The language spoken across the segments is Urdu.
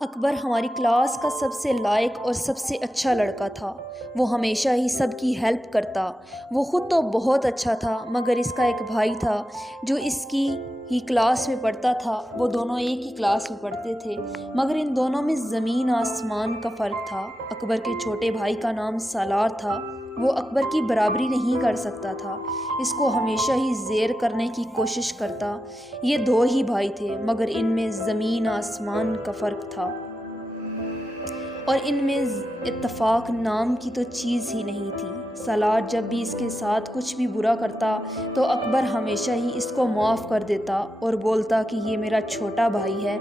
اکبر ہماری کلاس کا سب سے لائق اور سب سے اچھا لڑکا تھا۔ وہ ہمیشہ ہی سب کی ہیلپ کرتا۔ وہ خود تو بہت اچھا تھا، مگر اس کا ایک بھائی تھا جو اس کی ہی کلاس میں پڑھتا تھا۔ وہ دونوں ایک ہی کلاس میں پڑھتے تھے، مگر ان دونوں میں زمین آسمان کا فرق تھا۔ اکبر کے چھوٹے بھائی کا نام سالار تھا۔ وہ اکبر کی برابری نہیں کر سکتا تھا، اس کو ہمیشہ ہی زیر کرنے کی کوشش کرتا۔ یہ دو ہی بھائی تھے، مگر ان میں زمین آسمان کا فرق تھا، اور ان میں اتفاق نام کی تو چیز ہی نہیں تھی۔ سالار جب بھی اس کے ساتھ کچھ بھی برا کرتا تو اکبر ہمیشہ ہی اس کو معاف کر دیتا اور بولتا کہ یہ میرا چھوٹا بھائی ہے۔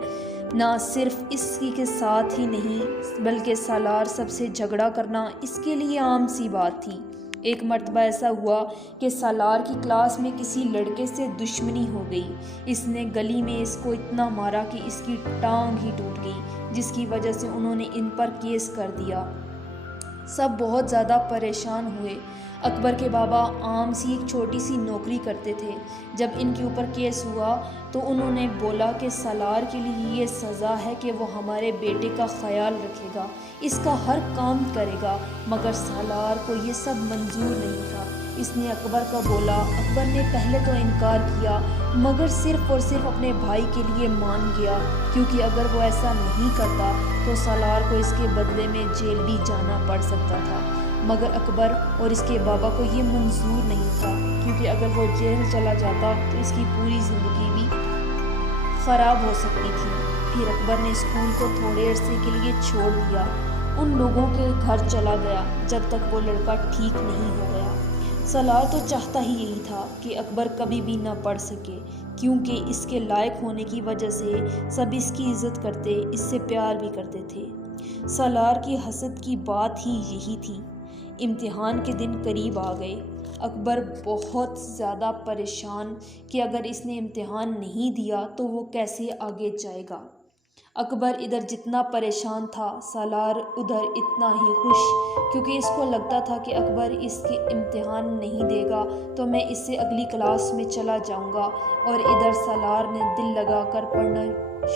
نہ صرف اس کی کے ساتھ ہی نہیں، بلکہ سالار سب سے جھگڑا کرنا اس کے لیے عام سی بات تھی۔ ایک مرتبہ ایسا ہوا کہ سالار کی کلاس میں کسی لڑکے سے دشمنی ہو گئی۔ اس نے گلی میں اس کو اتنا مارا کہ اس کی ٹانگ ہی ٹوٹ گئی، جس کی وجہ سے انہوں نے ان پر کیس کر دیا۔ سب بہت زیادہ پریشان ہوئے۔ اکبر کے بابا عام سی ایک چھوٹی سی نوکری کرتے تھے۔ جب ان کے اوپر کیس ہوا تو انہوں نے بولا کہ سالار کے لیے یہ سزا ہے کہ وہ ہمارے بیٹے کا خیال رکھے گا، اس کا ہر کام کرے گا، مگر سالار کو یہ سب منظور نہیں تھا۔ اس نے اکبر کو بولا۔ اکبر نے پہلے تو انکار کیا، مگر صرف اور صرف اپنے بھائی کے لیے مان گیا، کیونکہ اگر وہ ایسا نہیں کرتا تو سالار کو اس کے بدلے میں جیل بھی جانا پڑ سکتا تھا۔ مگر اکبر اور اس کے بابا کو یہ منظور نہیں تھا، کیونکہ اگر وہ جیل چلا جاتا تو اس کی پوری زندگی بھی خراب ہو سکتی تھی۔ پھر اکبر نے اسکول کو تھوڑے عرصے کے لیے چھوڑ دیا، ان لوگوں کے گھر چلا گیا جب تک وہ لڑکا ٹھیک نہیں ہو گیا۔ سالار تو چاہتا ہی یہی تھا کہ اکبر کبھی بھی نہ پڑھ سکے، کیونکہ اس کے لائق ہونے کی وجہ سے سب اس کی عزت کرتے، اس سے پیار بھی کرتے تھے۔ سالار کی حسد کی بات ہی یہی تھی۔ امتحان کے دن قریب آ گئے۔ اکبر بہت زیادہ پریشان کہ اگر اس نے امتحان نہیں دیا تو وہ کیسے آگے جائے گا۔ اکبر ادھر جتنا پریشان تھا، سالار ادھر اتنا ہی خوش، کیونکہ اس کو لگتا تھا کہ اکبر اس کے امتحان نہیں دے گا تو میں اس سے اگلی کلاس میں چلا جاؤں گا، اور ادھر سالار نے دل لگا کر پڑھنا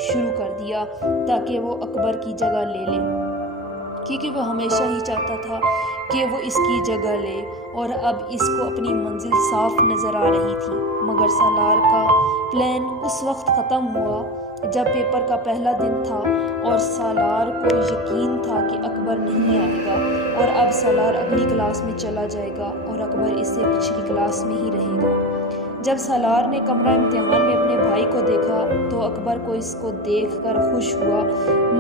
شروع کر دیا تاکہ وہ اکبر کی جگہ لے لے، کیونکہ وہ ہمیشہ ہی چاہتا تھا کہ وہ اس کی جگہ لے، اور اب اس کو اپنی منزل صاف نظر آ رہی تھی۔ مگر سالار کا پلان اس وقت ختم ہوا جب پیپر کا پہلا دن تھا، اور سالار کو یقین تھا کہ اکبر نہیں آئے گا، اور اب سالار اگلی کلاس میں چلا جائے گا اور اکبر اس سے پچھلی کلاس میں ہی رہے گا۔ جب سالار نے کمرہ امتحان میں اپنے بھائی کو دیکھا تو اکبر کو اس کو دیکھ کر خوش ہوا،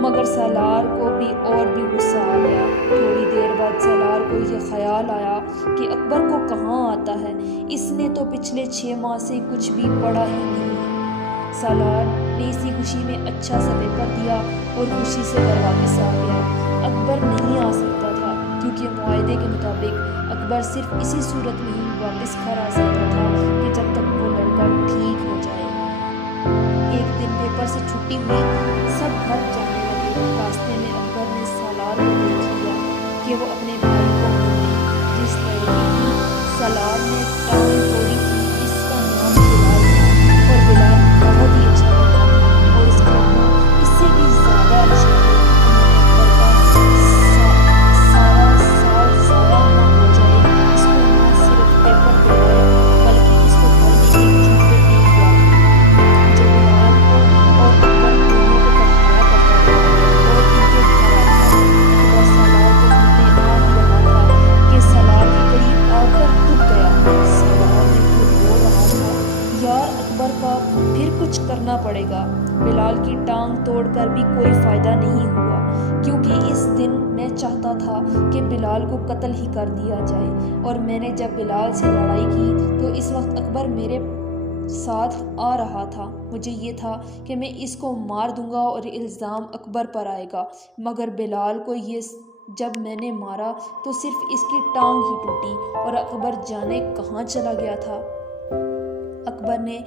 مگر سالار کو بھی اور بھی غصہ آ گیا۔ تھوڑی دیر بعد سالار کو یہ خیال آیا کہ اکبر کو کہاں آتا ہے، اس نے تو پچھلے 6 ماہ سے کچھ بھی پڑھا ہی نہیں ہے۔ سالار نے اسی خوشی میں اچھا سا پیپر دیا اور خوشی سے گھر واپس آ گیا۔ اکبر نہیں آ سکتا تھا، کیونکہ معاہدے کے مطابق اکبر صرف اسی صورت میں ہی واپس گھر آ سکتا تھا کہ جب تک وہ لڑکا ٹھیک ہو جائے۔ ایک دن پیپر سے چھٹی ہوئی، سب گھر جانے لگے۔ راستے میں اکبر نے سالار کو دیکھ لیا کہ وہ اپنے بھائی کو ملنے جس لڑکی کی سالار نے ٹانگ توڑی تھی، اس کا نام بلال تھا، اور بلال بہت ہی اچھا لڑکا تھا، اور اس کا ابو اس سے بھی زیادہ اچھا تھا۔ انہوں نے اکبر کا سارا سال ضائع نہ ہو جائے، اس کو نہ صرف پیپر دلوائے بلکہ اس کو گھر میں ایک جھونپڑی بھی دیا جو بلال اور اکبر دونوں کو پڑھایا کرتا تھا اور ان کے گھر آتا۔ اکبر سالار کو ڈھونڈنے آ ہی رہا تھا کہ سالار کے قریب آ کر رک گیا۔ سالار نے پھر بول رہا تھا، یار اکبر کا پھر کچھ کرنا پڑے گا۔ بلال کی ٹانگ توڑ کر بھی کوئی فائدہ نہیں ہوا، کیونکہ اس دن میں چاہتا تھا کہ بلال کو قتل ہی کر دیا جائے، اور میں نے جب بلال سے لڑائی کی تو اس وقت اکبر میرے ساتھ آ رہا تھا۔ مجھے یہ تھا کہ میں اس کو مار دوں گا اور الزام اکبر پر آئے گا، مگر بلال کو جب میں نے مارا تو صرف اس کی ٹانگ ہی ٹوٹی، اور اکبر جانے کہاں چلا گیا تھا۔ اکبر نے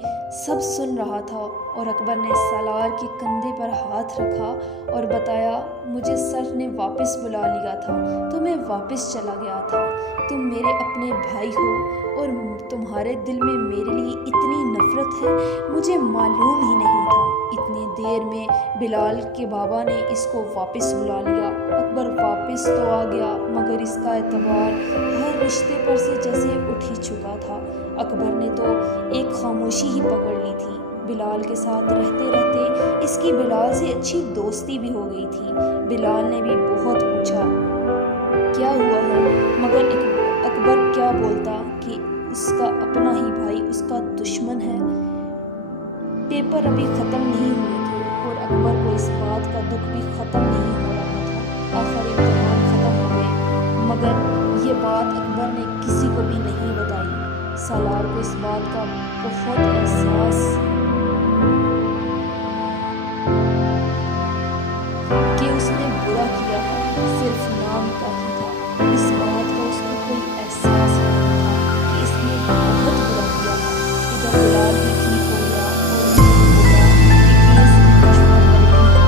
سب سن رہا تھا، اور اکبر نے سالار کے کندھے پر ہاتھ رکھا اور بتایا، مجھے سر نے واپس بلا لیا تھا تو میں واپس چلا گیا تھا۔ تم میرے اپنے بھائی ہو اور تمہارے دل میں میرے لیے اتنی نفرت ہے، مجھے معلوم ہی نہیں تھا۔ اتنی دیر دیر میں بلال کے بابا نے اس کو واپس بلا لیا۔ اکبر واپس تو آ گیا مگر اس کا اعتبار ہر رشتے پر سے جیسے اٹھ ہی چکا تھا۔ اکبر نے تو ایک خاموشی ہی پکڑ لی تھی۔ بلال کے ساتھ رہتے رہتے اس کی بلال سے اچھی دوستی بھی ہو گئی تھی۔ بلال نے بھی بہت پوچھا کیا ہوا ہے، مگر اکبر کیا بولتا کہ اس کا اپنا ہی بھائی اس کا دشمن ہے۔ پیپر ابھی ختم نہیں ہوئے تھے اور اکبر کو اس بات کا دکھ بھی ختم نہیں ہو رہا تھا۔ آخر امتحان ختم ہوئے مگر یہ بات اکبر نے کسی کو بھی نہیں بتائی۔ سالار کو اس بات کا بہت احساس کہ اس نے برا کیا ہے، صرف نام کا ہی تھا۔ اس بات کا اس کو کوئی احساس نہیں تھا کہ اس نے بہت برا کیا ہے۔ ادھر بلال بھی ٹھیک ہو گیا اور یہ ہو گیا کہ کیس بھی کچھ حل نہیں ہے،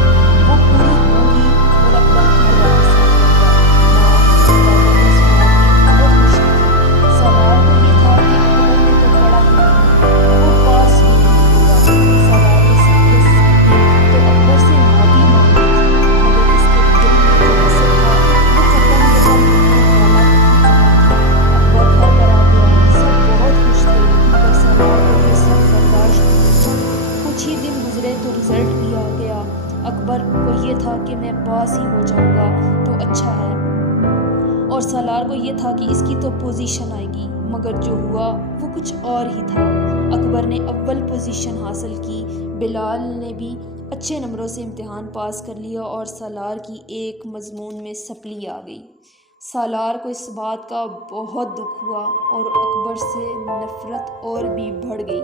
وہ پوری ہوگی اور اکبر گھر واپس آ جائے گا۔ ماں اور بابا کو اس بات کی بہت خوشی تھی۔ سالار کو یہ تھا کہ اکبر نے تو پڑھا ہی نہیں، وہ پاس بھی نہیں ہوگا۔ سالار نے سب کے سامنے تو اکبر سے معافی مانگی تھی مگر اس کے دل میں جو حسد تھا وہ ختم ہونے والا نہیں تھا۔ اکبر گھر پر آ گیا، سب بہت خوش تھے مگر سالار کو یہ سب برداشت نہیں ہوا۔ کچھ ہی دن گزرے تو رزلٹ بھی آ گیا۔ اکبر کو یہ تھا کہ میں پاس ہی ہو جاؤں گا تو اچھا ہے، اور سالار کو یہ تھا کہ اس کی تو پوزیشن آئے گی، مگر جو ہوا وہ کچھ اور ہی تھا۔ اکبر نے اول پوزیشن حاصل کی، بلال نے بھی اچھے نمبروں سے امتحان پاس کر لیا اور سالار کی ایک مضمون میں سپلی آ گئی۔ سالار کو اس بات کا بہت دکھ ہوا اور اکبر سے نفرت اور بھی بڑھ گئی۔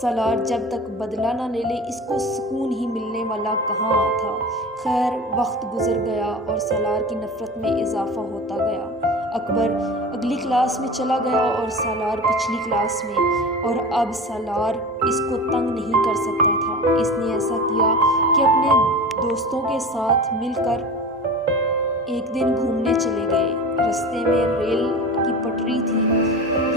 سالار جب تک بدلہ نہ لے لے اس کو سکون ہی ملنے والا کہاں تھا۔ خیر وقت گزر گیا اور سالار کی نفرت میں اضافہ ہوتا گیا۔ اکبر اگلی کلاس میں چلا گیا اور سالار پچھلی کلاس میں، اور اب سالار اس کو تنگ نہیں کر سکتا تھا۔ اس نے ایسا کیا کہ اپنے دوستوں کے ساتھ مل کر ایک دن گھومنے چلے گئے۔ رستے میں ریل کی پٹری تھی،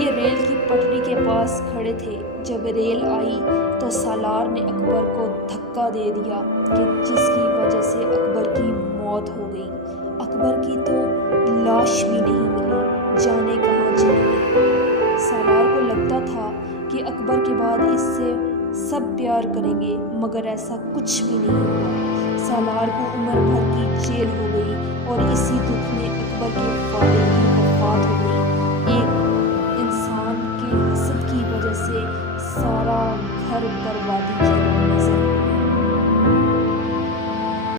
یہ ریل کی پٹری کے پاس کھڑے تھے۔ جب ریل آئی تو سالار نے اکبر کو دھکا دے دیا کہ جس کی وجہ سے اکبر کی موت ہو گئی۔ اکبر کی تو لاش بھی نہیں ملی، جانے کہاں چلی گئی۔ سالار کو لگتا تھا کہ اکبر کے بعد اس سے سب پیار کریں گے مگر ایسا کچھ بھی نہیں ہوا۔ سالار کو عمر بھر کی جیل ہو گئی اور اسی دکھ میں اکبر کے والد کی وفات ہو گئی۔ ایک انسان کے حسد کی وجہ سے سارا گھر بربادی کی